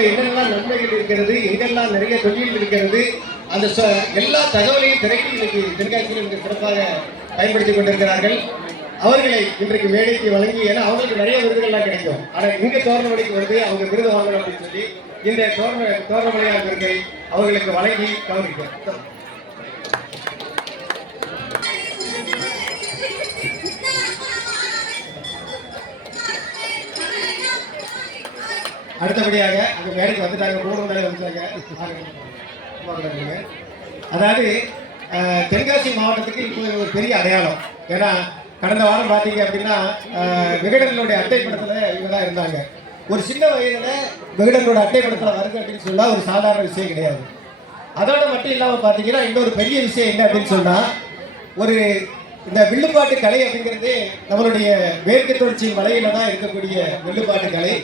ஊர்ல என்னெல்லாம் நன்மைகள் இருக்கிறது எங்கெல்லாம் நிறைய தொழில் இருக்கிறது அந்த எல்லா தகவலையும் திரைக்கு இன்னைக்கு தென்காசியில் மிக சிறப்பாக பயன்படுத்தி கொண்டிருக்கிறார்கள். அவர்களை இன்றைக்கு வேலைக்கு வழங்கி ஏன்னா அவங்களுக்கு நிறைய விருதுகள்லாம் கிடைக்கும். ஆனால் இங்கே தோரணமலைக்கு வருது அவங்க விருது வாங்கணும் அப்படின்னு சொல்லி இந்த தோரண தோரணமலையார் விருதை அவர்களுக்கு வழங்கி கவனிக்கிறோம் அடுத்தபடியாக அங்கே மேடைக்கு வந்துட்டாங்க மூணு மேலே வந்துட்டாங்க. அதாவது தென்காசி மாவட்டத்துக்கு இப்போ ஒரு பெரிய அடையாளம். ஏன்னா கடந்த வாரம் பார்த்தீங்க அப்படின்னா விகடனுடைய அட்டை படத்தில் இவங்க தான் இருந்தாங்க. ஒரு சின்ன வயதில் விகடனோட அட்டை படத்தில் வருது அப்படின்னு சொன்னால் ஒரு சாதாரண விஷயம் கிடையாது. அதோட மட்டும் இல்லாமல் பார்த்தீங்கன்னா இன்னொரு பெரிய விஷயம் என்ன அப்படின்னு சொன்னால் ஒரு இந்த வில்லுப்பாட்டு கலை அப்படிங்கிறது நம்மளுடைய மேற்கு தொடர்ச்சி மலையில தான் இருக்கக்கூடிய வில்லுப்பாட்டு கலை.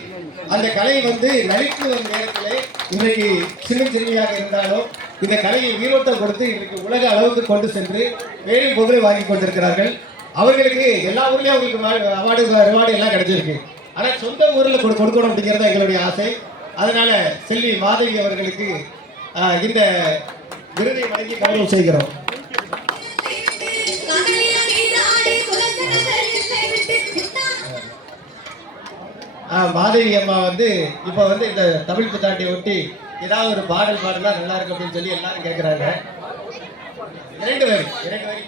அந்த கலை வந்து நடித்து வரும் நேரத்தில் இன்றைக்கு சின்ன சிறுமியாக இருந்தாலும் இந்த கலையை வீரோட்டம் கொடுத்து இன்றைக்கு உலக அளவுக்கு கொண்டு சென்று வேறு பொருளை வாங்கி கொண்டிருக்கிறார்கள். அவர்களுக்கு எல்லா ஊர்லயும் அவங்களுக்கு அவார்டு ரிவார்டு எல்லாம் கிடைச்சிருக்கு. ஆனா சொந்த ஊர்ல கொடு கொடுக்கணும் அப்படிங்கிறது எங்களுடைய ஆசை. அதனால செல்வி மாதவி அவர்களுக்கு இந்த விருதை வழங்கி கௌரவம் செய்கிறோம். மாதவி அம்மா வந்து இப்போ வந்து இந்த தமிழ் புத்தாண்டியை ஒட்டி ஏதாவது ஒரு பாடல் பாடலா நல்லா இருக்கு அப்படின்னு சொல்லி எல்லாரும் கேட்குறாங்க இரண்டு வரி இரண்டு வரி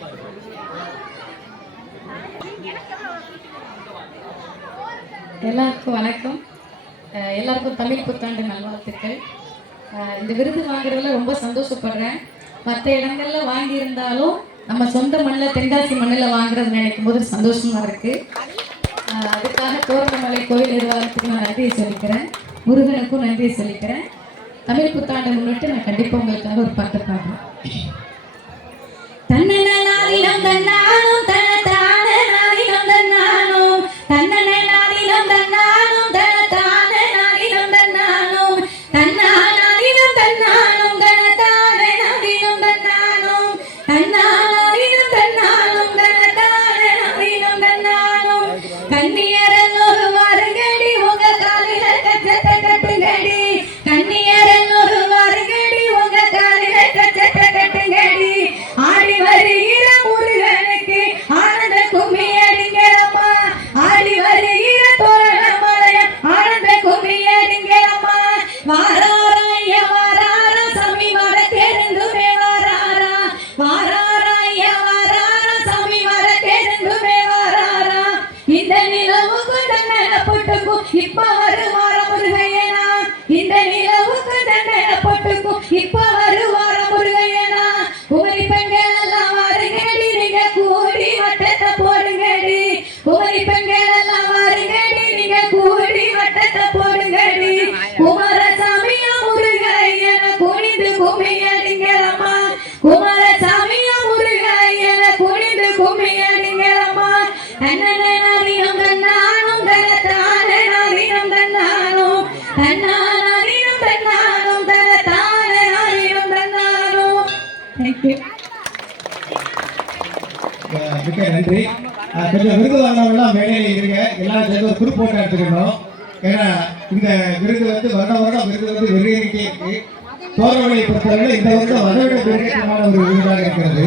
எல்லாருக்கும் வணக்கம். அஹ் எல்லாருக்கும் தமிழ் புத்தாண்டு நல்வாழ்த்துக்கள். இந்த விருது வாங்குறதுல ரொம்ப சந்தோஷப்படுறேன். மற்ற இடங்கள்ல வாங்கியிருந்தாலும் நம்ம சொந்த மண்ணில் தென்காசி மண்ணில் வாங்குறது நினைக்கும் போது சந்தோஷமா இருக்கு. அதுக்காக தோரணமலை கோயில் நிர்வாகத்துக்கு நான் நன்றியை சொல்லிக்கிறேன். முருகனுக்கும் நன்றியை சொல்லிக்கிறேன். தமிழ் புத்தாண்டை முன்னிட்டு நான் கண்டிப்பாக உங்களுக்காக ஒரு பாட்டு பாடுறேன். தன்னனாரிடம் தன்னானும் தனத்தான நாரிடம் தன்னானும் தன்னனாரிடம் தன்னானும் இப்ப இப்ப வருவார முருகையனா இந்த நிலவுக்கு தண்டனை போட்டுக்கும் இப்ப தன்னானும் தன்னானும் தேங்க்யூ மிக்க நன்றி. கொஞ்சம் விருது வாங்கினவங்களாம் மேடையில் இருங்க. எல்லாரும் சேர்ந்து ஒரு குரூப் போட்டோ எடுத்துக்கணும் ஏன்னா இந்த விருது வந்து வருட வருடம் விருது வந்து வெளியேறிட்டே இருக்கு. தோரணமலை பொறுத்தவரை இந்த வருடம் அதை ஒரு விருதாக இருக்கிறது.